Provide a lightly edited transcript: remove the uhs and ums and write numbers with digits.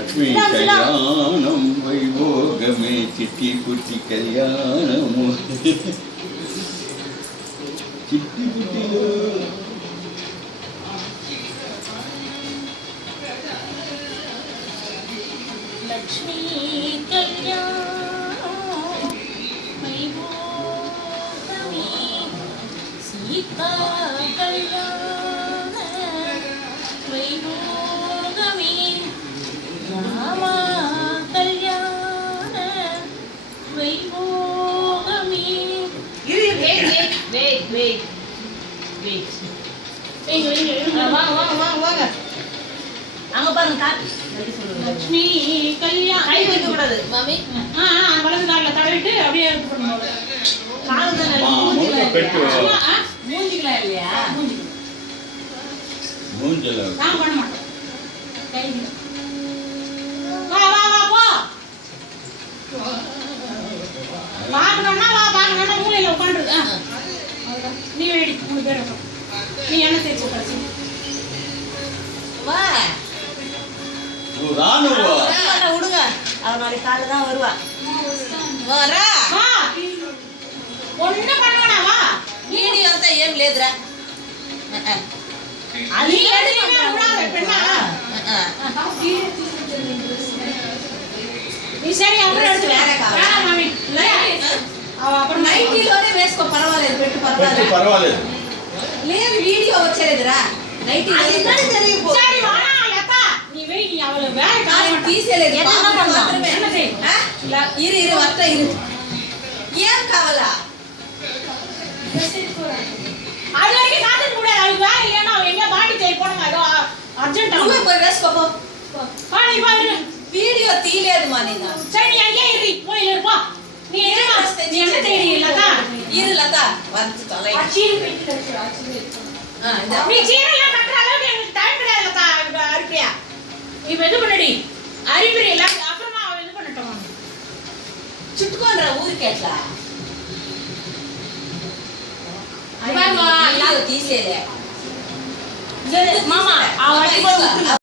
లక్ష్మీ కళ్యాణం వైభోగమే చిట్టి పుట్టి కళ్యాణము చిట్టి పుట్టిలో లక్ష్మీ కళ్యాణం వైభోగమే సీతా కళ్యాణ వైభోగమే రామ కళ్యాణ వైభోగమే. வாங்க அங்க பாருங்க காப்பி லட்சுமி கல்யாணம் கை வைக்க கூடாது மாமி. வலது காலில் தடவிட்டு அப்படியே இது பண்ணுவோம். கால் தானே மூஞ்சிக்கலாம் இல்லையா? மூஞ்சல நான் பண்ண மாட்டேன். கையில வா வா வா போ. பார்க்கணும்னா வா, பார்க்கணும்னா மூலையில உட்காந்துரு. நீ வேடி 3 பேர் இருக்கும். நீ என்ன தேய்ச்சி படிச்சு வா ராணுவா விடுங்க. அவ நாளைக்கு காலைல தான் வருவா. வரா வா. ஒண்ணு பண்ணுவனா வா. வீடியோ అంతా ఏం లేదురా. అది ఏడినా విడాத పెన్నా. ఈ సరి అప్పుడు எடுத்து వేరే మామి అప్పుడు నైటీలోనే వేసుకో, పర్వాలేదు, పెట్టు పర్వాలేదు. లేదు వీడియో వచ్చేదిరా. నైటీ సరి వానా లత నీ వెయి అవల వేరే కాలి తీసేలేదు. మాత్రమే என்ன செய் ఇరు ఇరు వట్ట ఇరు. ఏం కావాలా? அது வரைக்கும் காத்துட்டு கூட அவளுக்கு வேலை இல்லைன்னா அவள் எங்க பாடி தேய் போனோம். ஏதோ அர்ஜென்ட் నువ్వే పోయి వేసుకోపో. பாடி பாரு. వీడియో తీయలేదు మా నిన్న. சரி நீ அங்கே இரு, போய் இருப்பா. நீ என்ன தேடி லதா? ఇరు లత வந்து தொலை. அச்சீர் பெட்டி கட்டு அச்சீர். நீ சீரெல்லாம் கட்டுற அளவுக்கு எனக்கு டைம் கிடையாது லதா. அரிப்பியா இப்போ இது பண்ணடி அரிப்பிரி எல்லாம் அப்புறமா அவள் இது பண்ணட்டும். చుట్టుకోనరా ఊరికి ఎట్లా? అది బాగా తీసేలే మామ ఆ వాటి